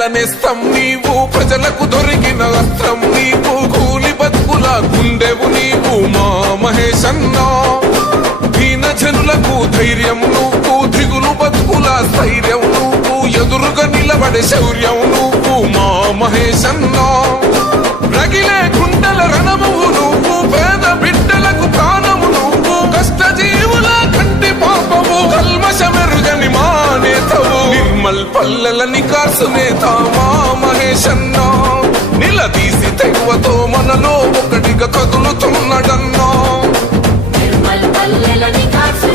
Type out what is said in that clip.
పేదల నేస్తం నీవు, ప్రజలకు దొరికిన అస్త్రం నీవు, కూలి బతుకుల గుండెవు నీవు మా మహేశన్నా. దీన జనులకు ధైర్యం నువ్వు, దిగులు బతుకుల స్థైర్యం నువ్వు, ఎదురుగా నిలబడే శౌర్యం నువ్వు మా మహేశన్నా. రగిలే గుండెల రణమువు నువ్వు, పేద బిడ్డలకు ప్రాణము నువ్వు, కష్ట జీవుల కంటి పాపము, కల్మషమెరుగని మా నేతవు, నిర్మల్ పల్లెల నికాసు నేత మా మహేశన్నా. నిలదీసి తెగువతో మనలో ఒకటిగా కదులుతున్నడన్నా. నిర్మల్ పల్లెల నికాసు